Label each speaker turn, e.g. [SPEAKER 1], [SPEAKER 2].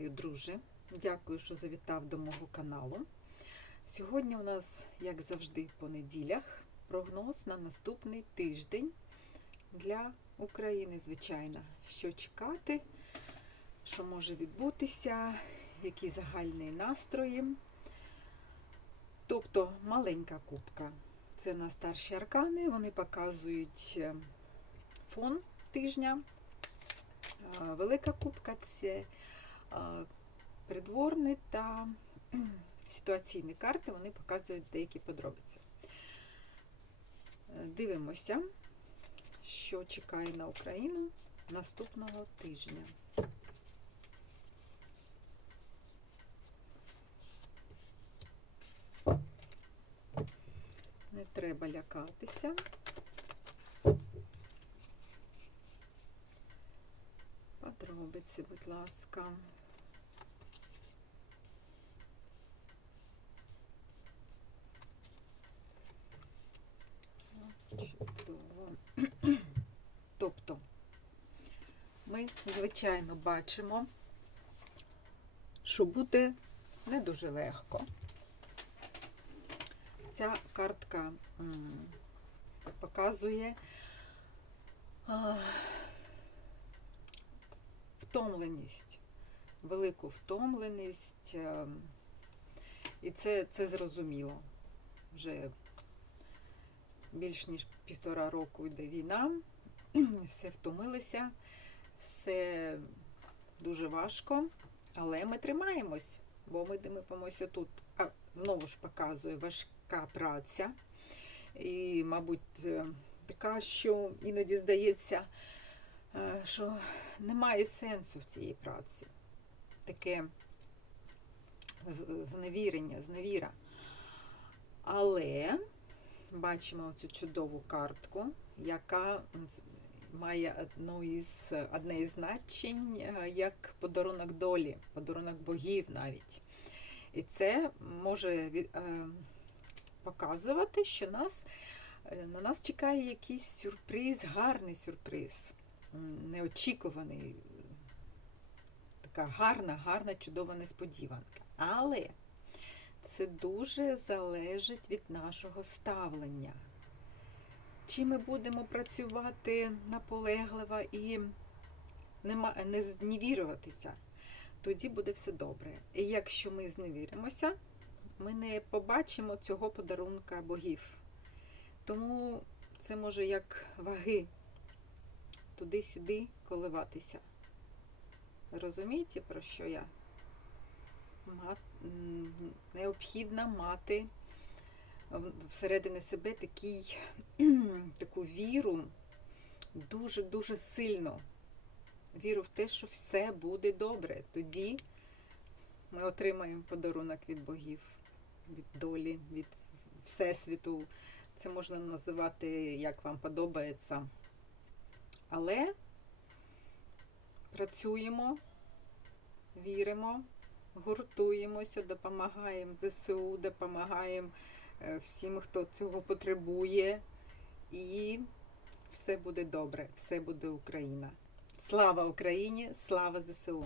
[SPEAKER 1] Вітаю, друже! Дякую, що завітав до мого каналу. Сьогодні у нас, як завжди, по неділях, прогноз на наступний тиждень для України, звичайно. Що чекати, що може відбутися, які загальні настрої. Тобто маленька кубка. Це на старші аркани, вони показують е, фон тижня. Велика кубка це придворні та ситуаційні карти, вони показують деякі подробиці. Е, Дивимося, що чекає на Україну наступного тижня. Не треба лякатися. Подробиці, будь ласка. Тобто, ми, звичайно, бачимо, що буде не дуже легко. Ця картка показує втомленість, велику втомленість. е, І це, це зрозуміло. Вже більш ніж півтора року йде війна, все втомилися, все дуже важко, але ми тримаємось, бо ми дивимося тут. А знову ж показує важка праця. І, мабуть, е, така, що іноді здається, е, що немає сенсу в цій праці. Таке зневірення, зневіра. Але бачимо цю чудову картку, яка має одну із, одне із значень е, як подарунок долі, подарунок богів навіть. І це може е, показувати, що нас, е, на нас чекає якийсь сюрприз, гарний сюрприз, неочікуваний. Така гарна, гарна, чудова несподіванка. Але це дуже залежить від нашого ставлення. Чи ми будемо працювати наполегливо і не зневірюватися, тоді буде все добре. І якщо ми зневіримося, ми не побачимо цього подарунка богів. Тому це може як ваги туди-сюди коливатися. Розумієте, про що я? Необхідно мати всередині себе такий, таку віру дуже-дуже сильно. Віру в те, що все буде добре. Тоді ми отримаємо подарунок від богів, від долі, від Всесвіту. Це можна називати, як вам подобається. Але працюємо, віримо, гуртуємося, допомагаємо ЗСУ, допомагаємо е, всім, хто цього потребує. І все буде добре, все буде Україна. Слава Україні, слава ЗСУ!